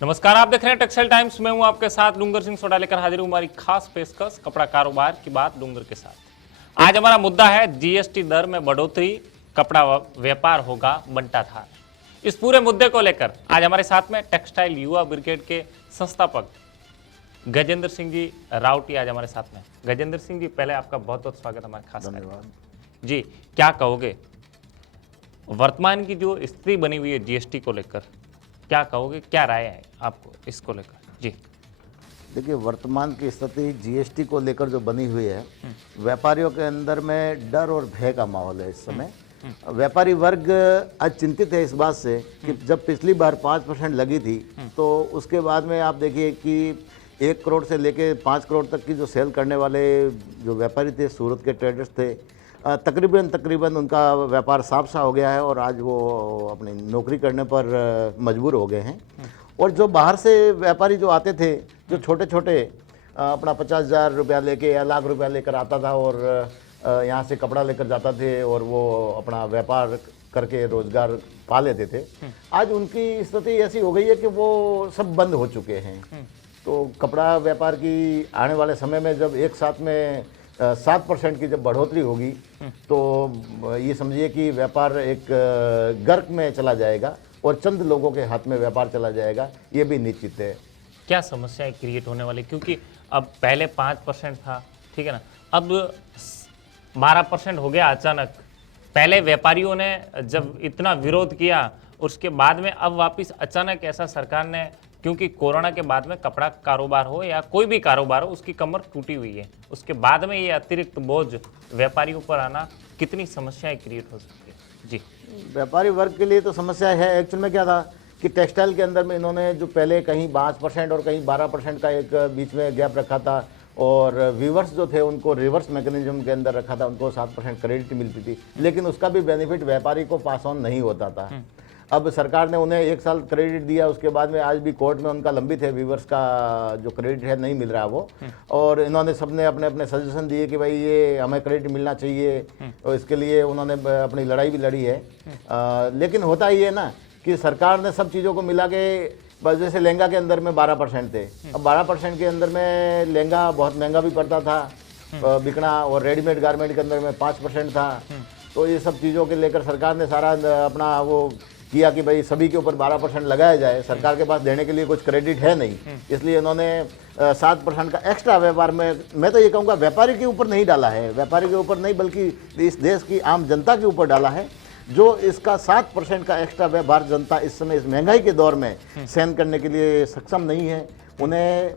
नमस्कार, आप देख रहे हैं टेक्सटाइल टाइम्स। मैं हूं आपके साथ डूंगर सिंह सोडा लेकर हाजिर हूं हमारी खास पेशकश कपड़ा कारोबार की बात डूंगर के साथ। आज हमारा मुद्दा है जीएसटी दर में बढ़ोतरी, कपड़ा व्यापार होगा बंटाधार। इस पूरे मुद्दे को लेकर आज हमारे साथ में टेक्सटाइल युवा ब्रिगेड के संस्थापक गजेंद्र सिंह जी राउटी आज हमारे साथ में। गजेंद्र सिंह जी, पहले आपका बहुत बहुत स्वागत हमारे खास कार्यक्रम जी। क्या कहोगे वर्तमान की जो स्थिति बनी हुई है जीएसटी को लेकर, क्या कहोगे, क्या राय है आपको इसको लेकर? जी देखिए, वर्तमान की स्थिति जीएसटी को लेकर जो बनी हुई है, व्यापारियों के अंदर में डर और भय का माहौल है इस समय। व्यापारी वर्ग आज चिंतित है इस बात से कि जब पिछली बार 5% लगी थी तो उसके बाद में आप देखिए कि 1 करोड़ से लेके 5 करोड़ तक की जो सेल करने वाले जो व्यापारी थे, सूरत के ट्रेडर्स थे, तकरीबन उनका व्यापार साफ सा हो गया है और आज वो अपनी नौकरी करने पर मजबूर हो गए हैं। और जो बाहर से व्यापारी जो आते थे, जो छोटे छोटे अपना 50,000 रुपया लेके या लाख रुपया लेकर आता था और यहाँ से कपड़ा लेकर जाता थे और वो अपना व्यापार करके रोजगार पा लेते थे, आज उनकी स्थिति ऐसी हो गई है कि वो सब बंद हो चुके हैं। तो कपड़ा व्यापार की आने वाले समय में जब एक साथ में 7% की जब बढ़ोतरी होगी तो ये समझिए कि व्यापार एक गर्क में चला जाएगा और चंद लोगों के हाथ में व्यापार चला जाएगा, ये भी निश्चित है। क्या समस्याएं क्रिएट होने वाली, क्योंकि अब पहले 5% था, ठीक है ना, अब 12% हो गया अचानक। पहले व्यापारियों ने जब इतना विरोध किया उसके बाद में अब वापस अचानक ऐसा सरकार ने, क्योंकि कोरोना के बाद में कपड़ा कारोबार हो या कोई भी कारोबार हो उसकी कमर टूटी हुई है, उसके बाद में ये अतिरिक्त बोझ व्यापारियों पर आना, कितनी समस्याएं क्रिएट हो सकती है? जी, व्यापारी वर्ग के लिए तो समस्या है। एक्चुअल में क्या था कि टेक्सटाइल के अंदर में इन्होंने जो पहले कहीं 5% और कहीं 12% का एक बीच में गैप रखा था और वीवर्स जो थे उनको रिवर्स मैकेनिज्म के अंदर रखा था, उनको 7% क्रेडिट मिलती थी, लेकिन उसका भी बेनिफिट व्यापारी को पास ऑन नहीं होता था। अब सरकार ने उन्हें 1 साल क्रेडिट दिया, उसके बाद में आज भी कोर्ट में उनका लंबित है, वीवर्स का जो क्रेडिट है नहीं मिल रहा वो। और इन्होंने सबने अपने अपने सजेशन दिए कि भाई ये हमें क्रेडिट मिलना चाहिए और इसके लिए उन्होंने अपनी लड़ाई भी लड़ी है। लेकिन होता ही है ना कि सरकार ने सब चीज़ों को मिला के, बस जैसे लहंगा के अंदर में 12% थे, अब 12% के अंदर में लहंगा बहुत महंगा भी पड़ता था बिकना और रेडीमेड गारमेंट के अंदर में 5% था। तो ये सब चीज़ों के लेकर सरकार ने सारा अपना वो किया कि भाई सभी के ऊपर 12% लगाया जाए। सरकार के पास देने के लिए कुछ क्रेडिट है नहीं, इसलिए इन्होंने 7% का एक्स्ट्रा व्यापार में, मैं तो ये कहूँगा व्यापारी के ऊपर नहीं डाला है, व्यापारी के ऊपर नहीं बल्कि इस देश की आम जनता के ऊपर डाला है, जो इसका 7% का एक्स्ट्रा व्यापार जनता इस समय इस महंगाई के दौर में सहन करने के लिए सक्षम नहीं है। उन्हें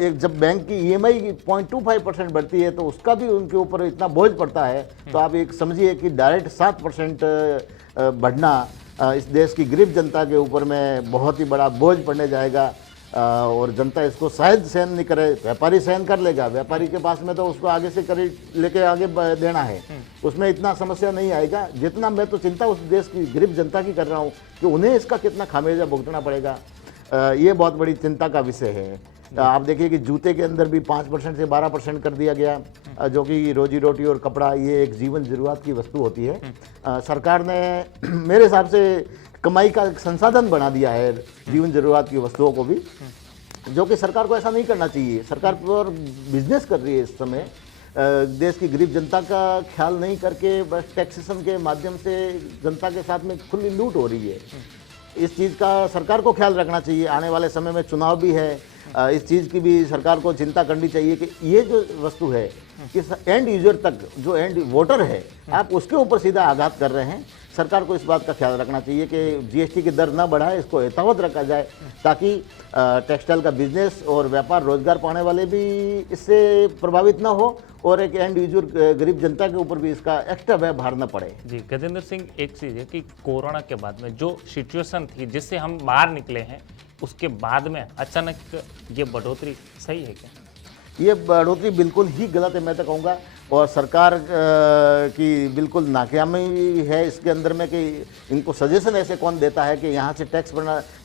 एक जब बैंक की EMI 0.25% बढ़ती है तो उसका भी उनके ऊपर इतना बोझ पड़ता है। तो आप एक समझिए कि डायरेक्ट 7% बढ़ना इस देश की गरीब जनता के ऊपर में बहुत ही बड़ा बोझ पड़ने जाएगा और जनता इसको शायद सहन नहीं करे। व्यापारी सहन कर लेगा, व्यापारी के पास में तो उसको आगे से क्रेडिट लेके आगे देना है, उसमें इतना समस्या नहीं आएगा जितना मैं तो चिंता उस देश की गरीब जनता की कर रहा हूँ कि उन्हें इसका कितना खामियाजा भुगतना पड़ेगा। ये बहुत बड़ी चिंता का विषय है। आप देखिए कि जूते के अंदर भी 5% से 12% कर दिया गया, जो कि रोजी रोटी और कपड़ा ये एक जीवन जरूरत की वस्तु होती है। सरकार ने मेरे हिसाब से कमाई का संसाधन बना दिया है जीवन जरूरत की वस्तुओं को भी, जो कि सरकार को ऐसा नहीं करना चाहिए। सरकार पर बिजनेस कर रही है इस समय, देश की गरीब जनता का ख्याल नहीं करके बस टैक्सेशन के माध्यम से जनता के साथ में खुली लूट हो रही है। इस चीज़ का सरकार को ख्याल रखना चाहिए। आने वाले समय में चुनाव भी है, इस चीज़ की भी सरकार को चिंता करनी चाहिए कि ये जो वस्तु है कि एंड यूजर तक, जो एंड वोटर है, आप उसके ऊपर सीधा आघात कर रहे हैं। सरकार को इस बात का ख्याल रखना चाहिए कि जीएसटी की दर ना बढ़ाए, इसको यथावत रखा जाए ताकि टेक्सटाइल का बिजनेस और व्यापार रोजगार पाने वाले भी इससे प्रभावित ना हो और एक एंड यूजर गरीब जनता के ऊपर भी इसका एक्स्ट्रा व्यय भार न पड़े। जी गजेंद्र सिंह, एक चीज़ है कि कोरोना के बाद में जो सिचुएशन थी जिससे हम बाहर निकले हैं, उसके बाद में अचानक ये बढ़ोतरी सही है क्या? ये बढ़ोतरी बिल्कुल ही गलत है, मैं तो कहूँगा। और सरकार की बिल्कुल नाकामी है इसके अंदर में कि इनको सजेशन ऐसे कौन देता है कि यहाँ से टैक्स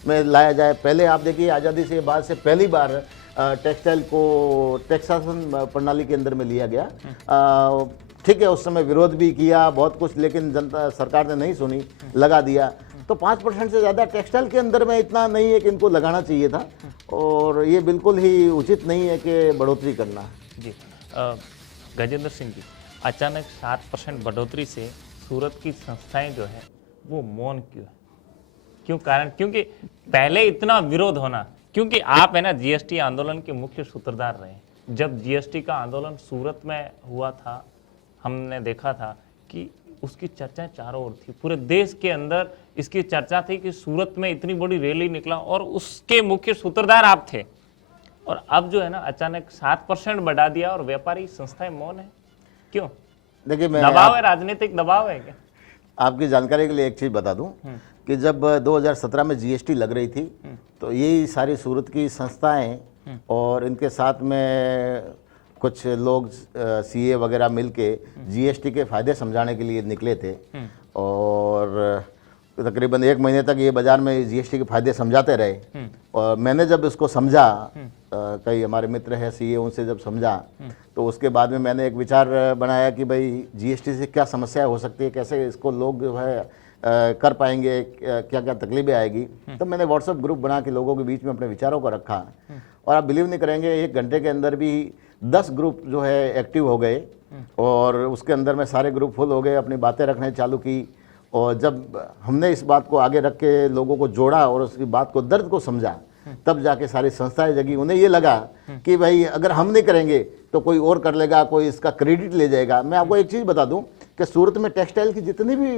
में लाया जाए। पहले आप देखिए आज़ादी से बाद से पहली बार टेक्सटाइल को टैक्सेशन प्रणाली के अंदर में लिया गया। ठीक है, उस समय विरोध भी किया बहुत कुछ, लेकिन जनता सरकार ने नहीं सुनी, लगा दिया। तो 5% से ज़्यादा टेक्सटाइल के अंदर में इतना नहीं है कि इनको लगाना चाहिए था, और ये बिल्कुल ही उचित नहीं है कि बढ़ोतरी करना। जी गजेंद्र सिंह जी, अचानक 7% बढ़ोतरी से सूरत की संस्थाएं जो है वो मौन क्यों है? क्यों कारण? क्योंकि पहले इतना विरोध होना, क्योंकि आप है ना जीएसटी आंदोलन के मुख्य सूत्रधार रहे। जब जीएसटी का आंदोलन सूरत में हुआ था, हमने देखा था कि उसकी चर्चा चारों ओर थी, पूरे देश के अंदर इसकी चर्चा थी कि सूरत में इतनी बड़ी रैली निकला और उसके मुख्य सूत्रधार आप थे। और अब जो है ना अचानक 7% बढ़ा दिया और व्यापारी संस्थाएं मौन है, क्यों? देखिए, मैं दबाव है, राजनीतिक दबाव है क्या? आपकी जानकारी के लिए एक चीज़ बता दूं कि जब 2017 में जीएसटी लग रही थी, तो यही सारी सूरत की संस्थाएं और इनके साथ में कुछ लोग सीए वगैरह मिलके जीएसटी के फ़ायदे समझाने के लिए निकले थे, और तकरीबन 1 महीने तक ये बाज़ार में जीएसटी के फ़ायदे समझाते रहे। और मैंने जब इसको समझा, कई हमारे मित्र हैं सीए, उनसे जब समझा, तो उसके बाद में मैंने एक विचार बनाया कि भाई जीएसटी से क्या समस्या हो सकती है, कैसे इसको लोग जो है कर पाएंगे, क्या क्या तकलीफें आएगी। तो मैंने व्हाट्सएप ग्रुप बना के लोगों के बीच में अपने विचारों को रखा, और आप बिलीव नहीं करेंगे, 1 घंटे के अंदर भी 10 ग्रुप जो है एक्टिव हो गए, और उसके अंदर में सारे ग्रुप फुल हो गए, अपनी बातें रखने चालू की। और जब हमने इस बात को आगे रख के लोगों को जोड़ा और उसकी बात को, दर्द को समझा, तब जाके सारी संस्थाएं जगी। उन्हें ये लगा कि भाई अगर हम नहीं करेंगे तो कोई और कर लेगा, कोई इसका क्रेडिट ले जाएगा। मैं आपको एक चीज़ बता दूं कि सूरत में टेक्सटाइल की जितनी भी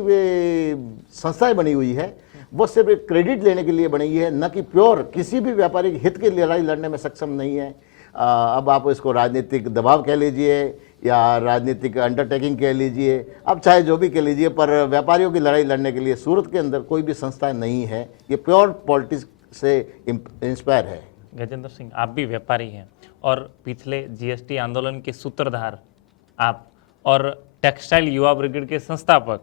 संस्थाएं बनी हुई है, वो सिर्फ एक क्रेडिट लेने के लिए बनी है, न कि प्योर किसी भी व्यापारी हित की लड़ाई लड़ने में सक्षम नहीं है। अब आप इसको राजनीतिक दबाव कह लीजिए या राजनीतिक अंडरटेकिंग कह लीजिए, अब चाहे जो भी कह लीजिए, पर व्यापारियों की लड़ाई लड़ने के लिए सूरत के अंदर कोई भी संस्था नहीं है। ये प्योर पॉलिटिक्स से इंस्पायर है। गजेंद्र सिंह, आप भी व्यापारी हैं और पिछले जीएसटी आंदोलन के सूत्रधार आप, और टेक्सटाइल युवा ब्रिगेड के संस्थापक,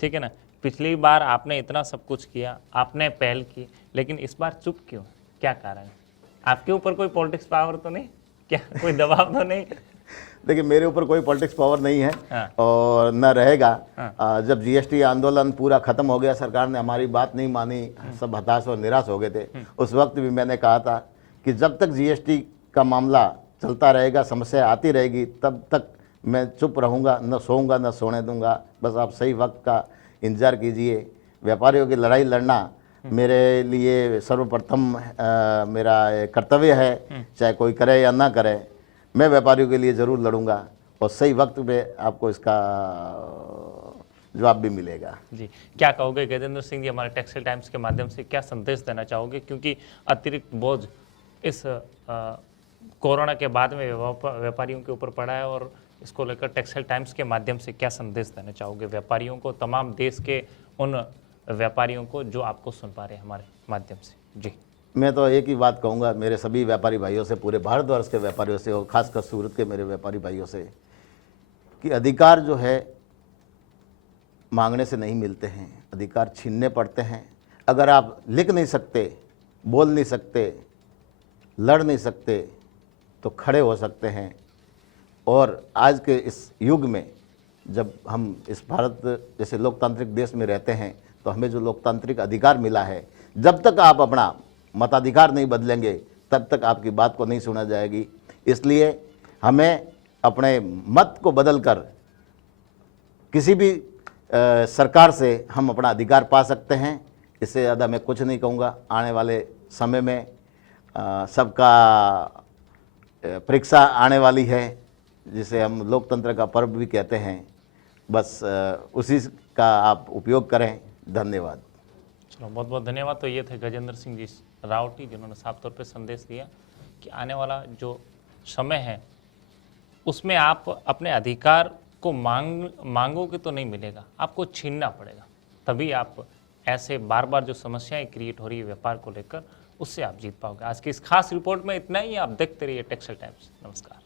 ठीक है ना। पिछली बार आपने इतना सब कुछ किया, आपने पहल की, लेकिन इस बार चुप क्यों? क्या कारण है? आपके ऊपर कोई पॉलिटिक्स पावर तो नहीं, क्या कोई दबाव तो नहीं? देखिए, मेरे ऊपर कोई पॉलिटिक्स पावर नहीं है, हाँ। और न रहेगा। जब जीएसटी आंदोलन पूरा खत्म हो गया, सरकार ने हमारी बात नहीं मानी, सब हताश और निराश हो गए थे। उस वक्त भी मैंने कहा था कि जब तक जीएसटी का मामला चलता रहेगा, समस्या आती रहेगी, तब तक मैं चुप रहूँगा, न सोऊंगा न सोने दूंगा। बस आप सही वक्त का इंतजार कीजिए। व्यापारियों की लड़ाई लड़ना मेरे लिए सर्वप्रथम मेरा कर्तव्य है, चाहे कोई करे या ना करे। मैं व्यापारियों के लिए ज़रूर लड़ूंगा, और सही वक्त पे आपको इसका जवाब भी मिलेगा। जी, क्या कहोगे गजेंद्र सिंह जी, हमारे टेक्सटाइल टाइम्स के माध्यम से क्या संदेश देना चाहोगे? क्योंकि अतिरिक्त बोझ इस कोरोना के बाद में व्यापारियों के ऊपर पड़ा है, और इसको लेकर टेक्सटाइल टाइम्स के माध्यम से क्या संदेश देना चाहोगे व्यापारियों को, तमाम देश के उन व्यापारियों को जो आपको सुन पा रहे हैं हमारे माध्यम से? जी, मैं तो एक ही बात कहूँगा मेरे सभी व्यापारी भाइयों से, पूरे भारतवर्ष के व्यापारियों से, और ख़ासकर सूरत के मेरे व्यापारी भाइयों से, कि अधिकार जो है मांगने से नहीं मिलते हैं, अधिकार छीनने पड़ते हैं। अगर आप लिख नहीं सकते, बोल नहीं सकते, लड़ नहीं सकते, तो खड़े हो सकते हैं। और आज के इस युग में जब हम इस भारत जैसे लोकतांत्रिक देश में रहते हैं, तो हमें जो लोकतांत्रिक अधिकार मिला है, जब तक आप अपना मताधिकार नहीं बदलेंगे, तब तक आपकी बात को नहीं सुना जाएगी। इसलिए हमें अपने मत को बदलकर किसी भी सरकार से हम अपना अधिकार पा सकते हैं। इससे ज़्यादा मैं कुछ नहीं कहूँगा। आने वाले समय में सबका परीक्षा आने वाली है, जिसे हम लोकतंत्र का पर्व भी कहते हैं। बस उसी का आप उपयोग करें। धन्यवाद। चलो, बहुत बहुत धन्यवाद। तो ये थे गजेंद्र सिंह जी रावटी, जिन्होंने साफ तौर पे संदेश दिया कि आने वाला जो समय है उसमें आप अपने अधिकार को मांगोगे तो नहीं मिलेगा, आपको छीनना पड़ेगा। तभी आप ऐसे बार बार जो समस्याएं क्रिएट हो रही है व्यापार को लेकर, उससे आप जीत पाओगे। आज की इस खास रिपोर्ट में इतना ही। आप देखते रहिए टेक्सटाइल टाइम्स। नमस्कार।